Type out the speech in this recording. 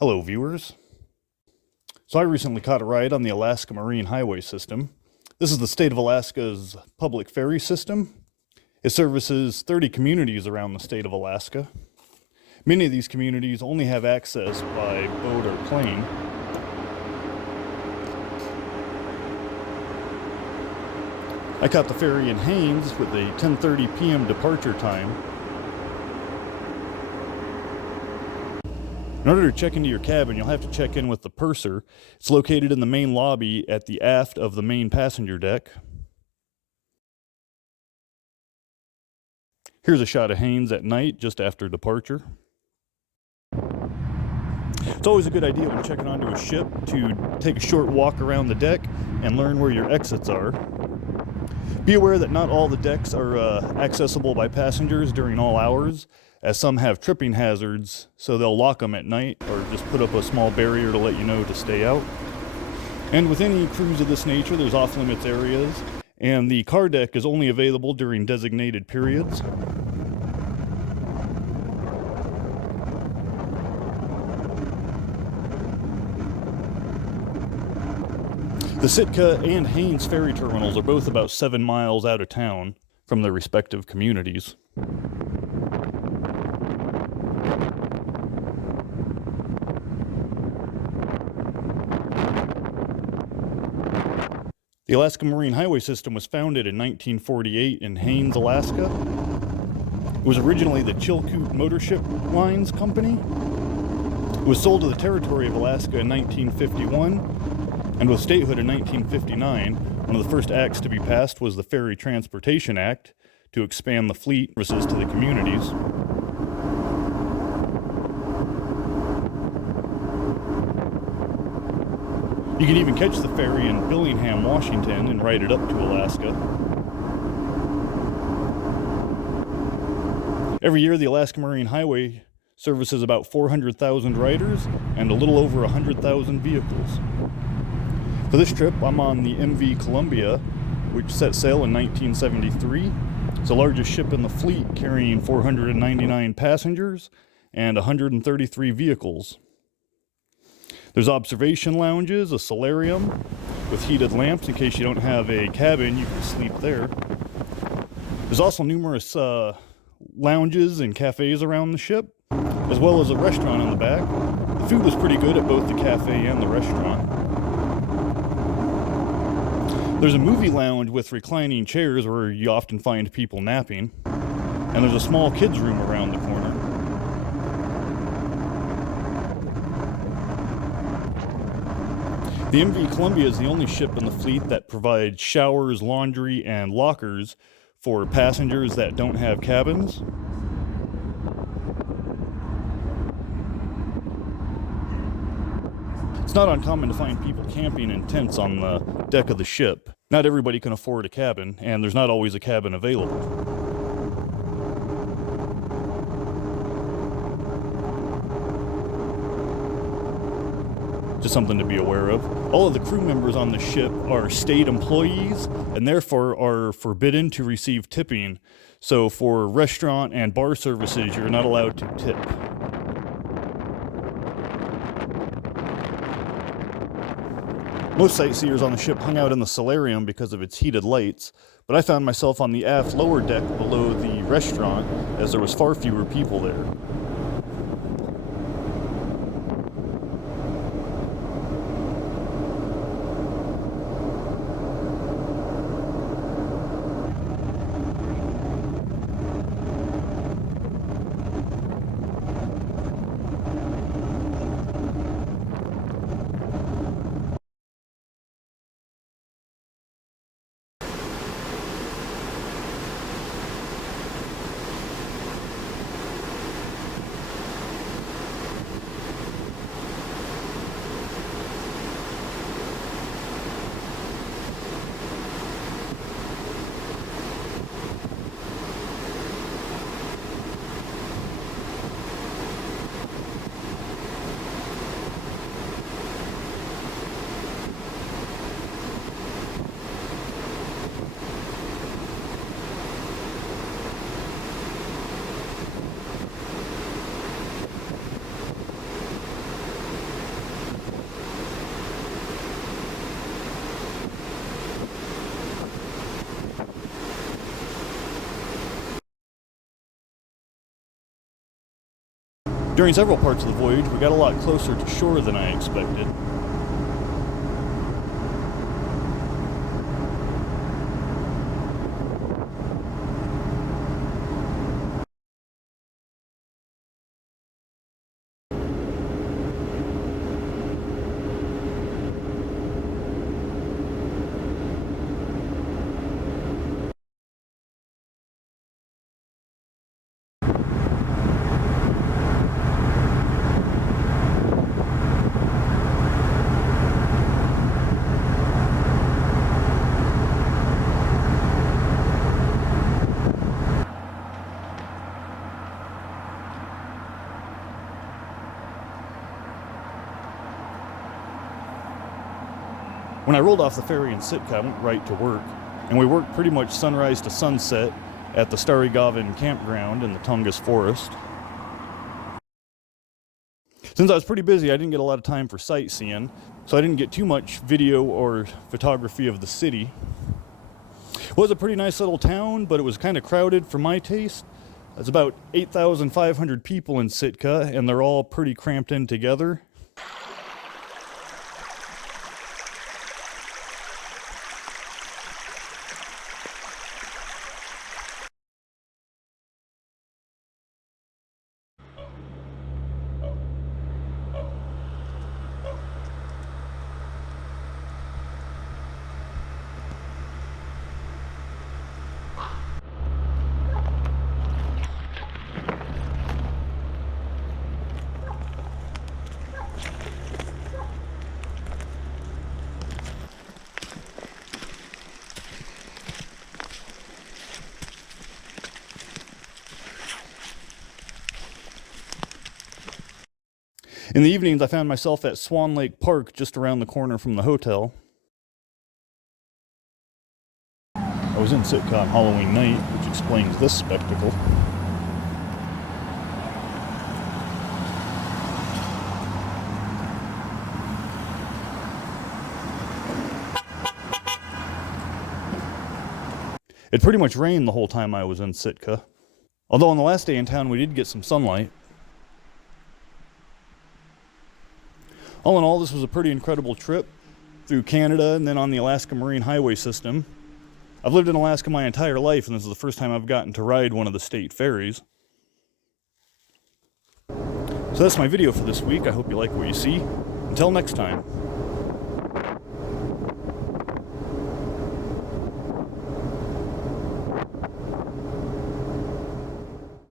Hello, viewers. So I recently caught a ride on the Alaska Marine Highway System. This is the state of Alaska's public ferry system. It services 30 communities around the state of Alaska. Many of these communities only have access by boat or plane. I caught the ferry in Haines with a 10:30 p.m. departure time. In order to check into your cabin, you'll have to check in with the purser. It's located in the main lobby at the aft of the main passenger deck. Here's a shot of Haines at night, just after departure. It's always a good idea when checking onto a ship to take a short walk around the deck and learn where your exits are. Be aware that not all the decks are accessible by passengers during all hours, as some have tripping hazards, so they'll lock them at night or just put up a small barrier to let you know to stay out. And with any cruise of this nature, there's off-limits areas, and the car deck is only available during designated periods. The Sitka and Haines ferry terminals are both about 7 miles out of town from their respective communities. The Alaska Marine Highway System was founded in 1948 in Haines, Alaska. It was originally the Chilkoot Motorship Lines Company. It was sold to the Territory of Alaska in 1951. And with statehood in 1959, one of the first acts to be passed was the Ferry Transportation Act to expand the fleet services to the communities. You can even catch the ferry in Billingham, Washington, and ride it up to Alaska. Every year, the Alaska Marine Highway services about 400,000 riders and a little over 100,000 vehicles. For this trip, I'm on the MV Columbia, which set sail in 1973. It's the largest ship in the fleet, carrying 499 passengers and 133 vehicles. There's observation lounges, a solarium with heated lamps in case you don't have a cabin, you can sleep there. There's also numerous lounges and cafes around the ship, as well as a restaurant in the back. The food was pretty good at both the cafe and the restaurant. There's a movie lounge with reclining chairs where you often find people napping, and there's a small kids' room around the corner. The MV Columbia is the only ship in the fleet that provides showers, laundry, and lockers for passengers that don't have cabins. It's not uncommon to find people camping in tents on the deck of the ship. Not everybody can afford a cabin, and there's not always a cabin available. Just something to be aware of. All of the crew members on the ship are state employees, and therefore are forbidden to receive tipping. So for restaurant and bar services, you're not allowed to tip. Most sightseers on the ship hung out in the solarium because of its heated lights, but I found myself on the aft lower deck below the restaurant as there was far fewer people there. During several parts of the voyage, we got a lot closer to shore than I expected. When I rolled off the ferry in Sitka, I went right to work, and we worked pretty much sunrise to sunset at the Starry Gavin campground in the Tungus forest. Since I was pretty busy, I didn't get a lot of time for sightseeing, so I didn't get too much video or photography of the city. It was a pretty nice little town, but it was kind of crowded for my taste. There's about 8,500 people in Sitka, and they're all pretty cramped in together. In the evenings, I found myself at Swan Lake Park, just around the corner from the hotel. I was in Sitka on Halloween night, which explains this spectacle. It pretty much rained the whole time I was in Sitka. Although on the last day in town, we did get some sunlight. All in all, this was a pretty incredible trip through Canada and then on the Alaska Marine Highway system. I've lived in Alaska my entire life, and this is the first time I've gotten to ride one of the state ferries. So that's my video for this week. I hope you like what you see. Until next time.